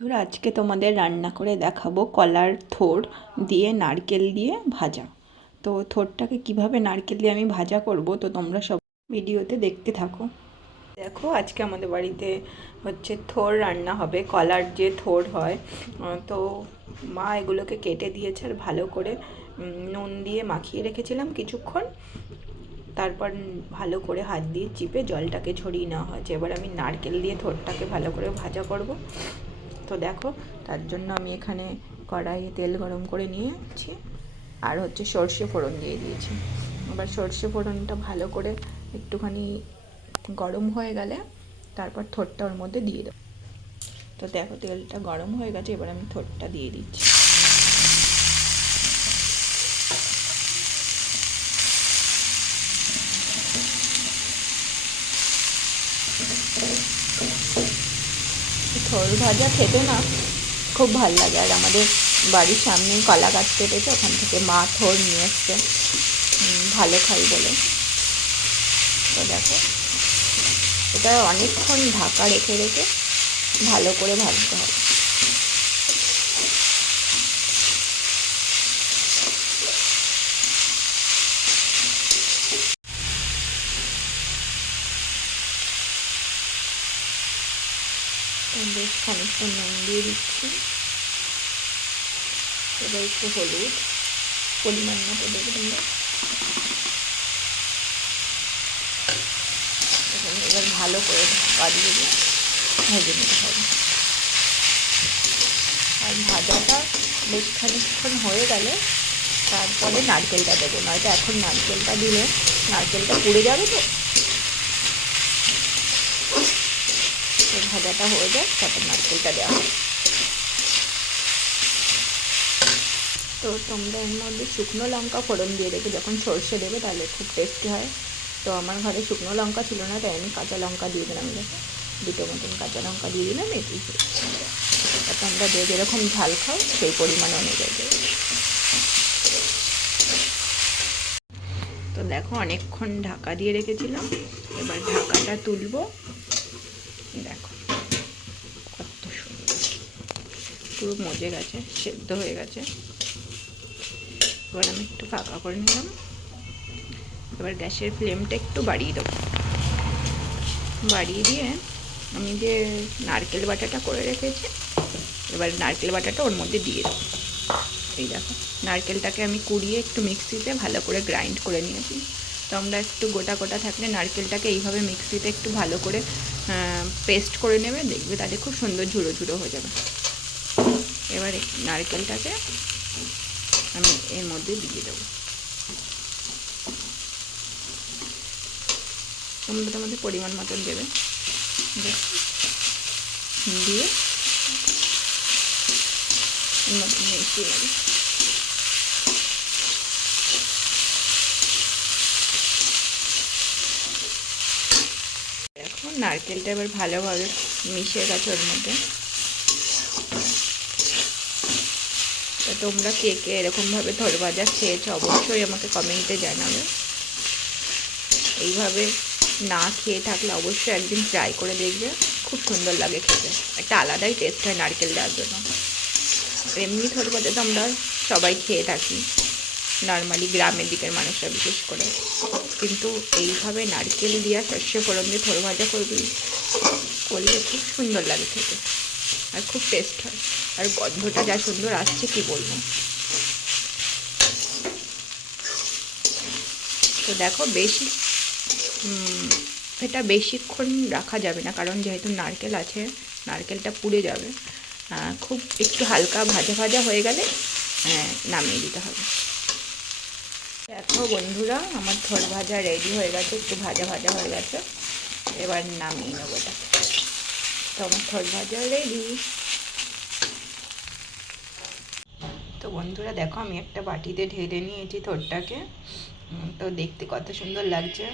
বন্ধুরা আজকে তোমাদের রান্না করে দেখাবো কলার থোড় দিয়ে নারকেল দিয়ে ভাজা। তো থোড়টাকে কীভাবে নারকেল দিয়ে আমি ভাজা করব তো তোমরা সব ভিডিওতে দেখতে থাকো। দেখো, আজকে আমাদের বাড়িতে হচ্ছে থোড় রান্না হবে, কলার যে থোড় হয়। তো মা এগুলোকে কেটে দিয়েছে আর ভালো করে নুন দিয়ে মাখিয়ে রেখেছিলাম কিছুক্ষণ। তারপর ভালো করে হাত দিয়ে চিপে জলটাকে ঝরিয়ে নেওয়া হয়েছে। এবার আমি নারকেল দিয়ে থোড়টাকে ভালো করে ভাজা করব। তো দেখো, তার জন্য আমি এখানে কড়াইয়ে তেল গরম করে নিয়েছি। আর হচ্ছে সর্ষে ফোড়ন দিয়ে দিয়েছি। এবার সর্ষে ফোড়নটা ভালো করে একটুখানি গরম হয়ে গেলে তারপর থোরটা ওর মধ্যে দিয়ে দেবো। তো দেখো, তেলটা গরম হয়ে গেছে, এবার আমি থোরটা দিয়ে দিচ্ছি। থোড় ভাজা খেতে না খুব ভালো লাগে। আর আমাদের বাড়ির সামনে কলা গাছ কেটেছে, ওখান থেকে মা থোড় নিয়ে এসছে। ভালো খাই বলে। তো দেখো, এটা অনেকক্ষণ ঢাকা রেখে রেখে ভালো করে ভাজতে হবে। বেশ খানিকটা নুন দিয়ে দিচ্ছি। এবার একটু হলুদ পরিমাণ মতো দেবো তোমরা। এবার ভালো করে ঢাকা দিয়ে ভেজে নিতে হবে। আর ভাজাটা বেশ খানিকক্ষণ হয়ে গেলে তারপরে নারকেলটা দেবো, নয়তো এখন নারকেলটা দিলে নারকেলটা পুড়ে যাবে তো? ভাজাটা হয়ে যায় তারপর নারকেলটা দেওয়া হবে। তো তোমরা এর মধ্যে শুকনো লঙ্কা ফোড়ন দিয়ে রেখে যখন সর্ষে দেবে, তাহলে খুব টেস্টি হয়। তো আমার ঘরে শুকনো লঙ্কা ছিল না, তাই আমি কাঁচা লঙ্কা দিয়ে দিলাম দুটো মতন কাঁচা লঙ্কা দিয়ে দিলাম এটি তোমরা যে যেরকম ঝাল খাও, সেই পরিমাণ অনুযায়ী দেবে। তো দেখো, অনেকক্ষণ ঢাকা দিয়ে রেখেছিলাম। এবার ঢাকাটা তুলবো। দেখো কত সুন্দর পুরো মজে গেছে, সেদ্ধ হয়ে গেছে। এবার আমি একটু ফাঁকা করে নিলাম। এবার গ্যাসের ফ্লেমটা একটু বাড়িয়ে দেবো। বাড়িয়ে দিয়ে আমি যে নারকেল বাটাটা করে রেখেছি, এবার নারকেল বাটাটা ওর মধ্যে দিয়ে দেবো। এই দেখো, নারকেলটাকে আমি কুড়িয়ে একটু মিক্সিতে ভালো করে গ্রাইন্ড করে নিয়েছি। তো আমরা একটু গোটা গোটা থাকলে নারকেলটাকে এইভাবে মিক্সিতে একটু ভালো করে পেস্ট করে নেবে, দেখবে তাহলে খুব সুন্দর ঝুড়ো ঝুড়ো হয়ে যাবে। এবার নারকেলটাকে আমি এর মধ্যে দিয়ে দেবো। তোমরা তোমাদের পরিমাণ মতন দেবে। দিয়ে এর মধ্যে নারকেলটা এবার ভালোভাবে মিশে গেছে ওর মধ্যে। তোমরা কে কে এরকমভাবে ভাজা খেয়েছো অবশ্যই আমাকে কমেন্টে জানাবে। এইভাবে না খেয়ে থাকলে অবশ্যই একদিন ট্রাই করে দেখবে, খুব সুন্দর লাগে খেতে। একটা আলাদাই টেস্ট হয় নারকেল দেওয়ার জন্য। এমনি ভাজা তো আমরা সবাই খেয়ে থাকি নর্মালি গ্রামের দিকের মানুষরা বিশেষ করে। কিন্তু এইভাবে নারকেল দিয়া সর্ষে ফোড়ন দিয়ে থোড় ভাজা করবি, করলে খুব সুন্দর লাগে খেতে। আর খুব টেস্ট হয়। আর গন্ধটা যা সুন্দর আসছে কি বলব? তো দেখো বেশি এটা বেশিক্ষণ রাখা যাবে না কারণ যেহেতু নারকেল আছে নারকেলটা পুড়ে যাবে। খুব একটু হালকা ভাজা ভাজা হয়ে গেলে আহ, নামিয়ে দিতে হবে। দেখো বন্ধুরা আমার থর ভাজা রেডি হয়ে গেছে একটু ভাজা ভাজা হয়ে গেছে। এবার নামিয়ে নেব এটা তো আমার থর ভাজা রেডি তো বন্ধুরা দেখো আমি একটা বাটিতে ঢেলে নিয়েছি থোরটাকে। তো দেখতে কত সুন্দর লাগছে।